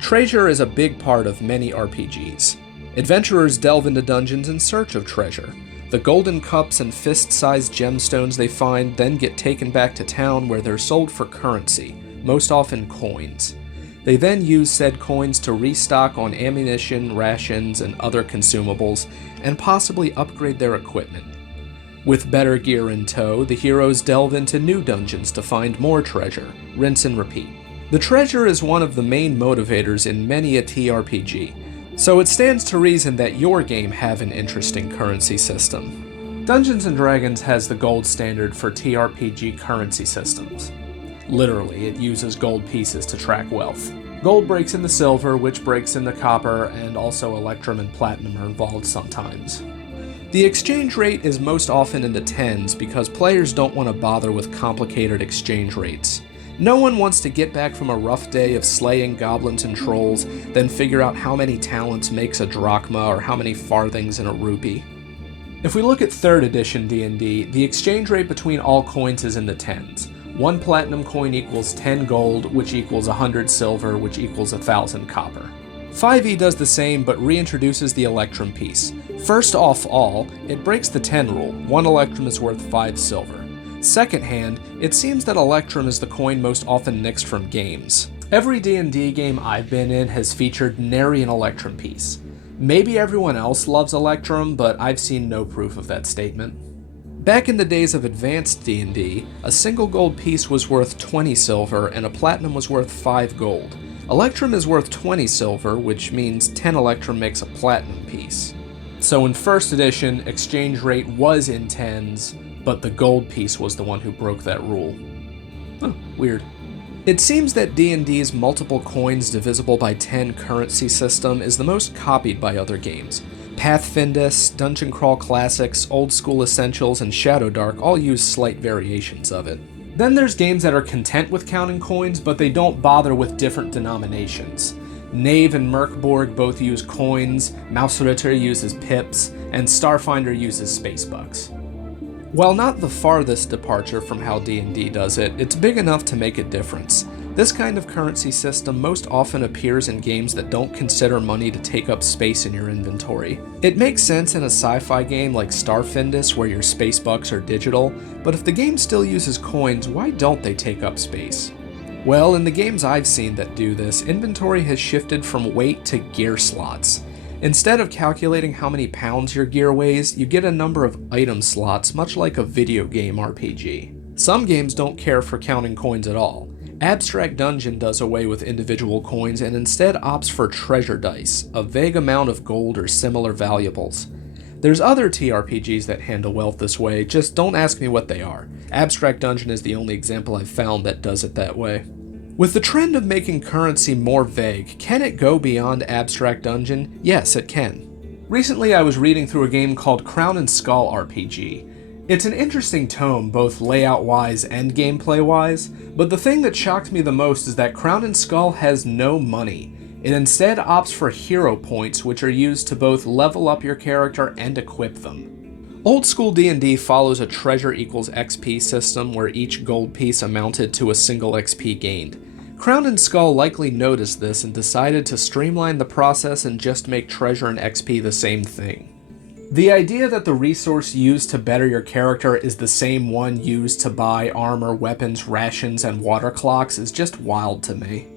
Treasure is a big part of many RPGs. Adventurers delve into dungeons in search of treasure. The golden cups and fist-sized gemstones they find then get taken back to town where they're sold for currency, most often coins. They then use said coins to restock on ammunition, rations, and other consumables, and possibly upgrade their equipment. With better gear in tow, the heroes delve into new dungeons to find more treasure, rinse and repeat. The treasure is one of the main motivators in many a TRPG, so it stands to reason that your game have an interesting currency system. Dungeons & Dragons has the gold standard for TRPG currency systems. Literally, it uses gold pieces to track wealth. Gold breaks into silver, which breaks into copper, and also electrum and platinum are involved sometimes. The exchange rate is most often in the tens because players don't want to bother with complicated exchange rates. No one wants to get back from a rough day of slaying goblins and trolls, then figure out how many talents makes a drachma or how many farthings in a rupee. If we look at 3rd edition D&D, the exchange rate between all coins is in the tens. 1 platinum coin equals 10 gold, which equals 100 silver, which equals 1,000 copper. 5e does the same, but reintroduces the electrum piece. First off all, it breaks the 10 rule. 1 electrum is worth 5 silver. Second hand, it seems that electrum is the coin most often nixed from games. Every D&D game I've been in has featured nary an electrum piece. Maybe everyone else loves electrum, but I've seen no proof of that statement. Back in the days of advanced D&D, a single gold piece was worth 20 silver and a platinum was worth 5 gold. Electrum is worth 20 silver, which means 10 electrum makes a platinum piece. So in 1st edition, exchange rate was in tens, but the gold piece was the one who broke that rule. Huh, weird. It seems that D&D's multiple coins divisible by 10 currency system is the most copied by other games. Pathfindus, Dungeon Crawl Classics, Old School Essentials, and Shadowdark all use slight variations of it. Then there's games that are content with counting coins, but they don't bother with different denominations. Knave and Merkborg both use coins, Mausritter uses pips, and Starfinder uses spacebucks. While not the farthest departure from how D&D does it, it's big enough to make a difference. This kind of currency system most often appears in games that don't consider money to take up space in your inventory. It makes sense in a sci-fi game like Starfindus where your spacebucks are digital, but if the game still uses coins, why don't they take up space? Well, in the games I've seen that do this, inventory has shifted from weight to gear slots. Instead of calculating how many pounds your gear weighs, you get a number of item slots, much like a video game RPG. Some games don't care for counting coins at all. Abstract Dungeon does away with individual coins and instead opts for treasure dice, a vague amount of gold or similar valuables. There's other TRPGs that handle wealth this way, just don't ask me what they are. Abstract Dungeon is the only example I've found that does it that way. With the trend of making currency more vague, can it go beyond Abstract Dungeon? Yes, it can. Recently I was reading through a game called Crown and Skull RPG. It's an interesting tome, both layout-wise and gameplay-wise, but the thing that shocked me the most is that Crown and Skull has no money. It instead opts for hero points, which are used to both level up your character and equip them. Old school D&D follows a treasure equals XP system where each gold piece amounted to a single XP gained. Crown and Skull likely noticed this and decided to streamline the process and just make treasure and XP the same thing. The idea that the resource used to better your character is the same one used to buy armor, weapons, rations, and water clocks is just wild to me.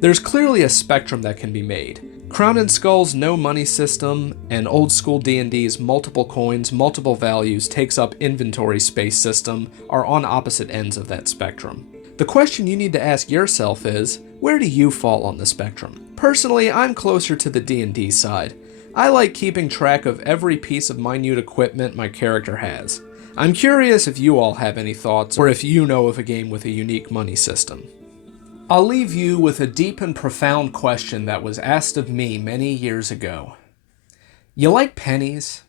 There's clearly a spectrum that can be made. Crown and Skull's no money system and old school D&D's multiple coins, multiple values takes up inventory space system are on opposite ends of that spectrum. The question you need to ask yourself is, where do you fall on the spectrum? Personally, I'm closer to the D&D side. I like keeping track of every piece of minute equipment my character has. I'm curious if you all have any thoughts, or if you know of a game with a unique money system. I'll leave you with a deep and profound question that was asked of me many years ago. You like pennies?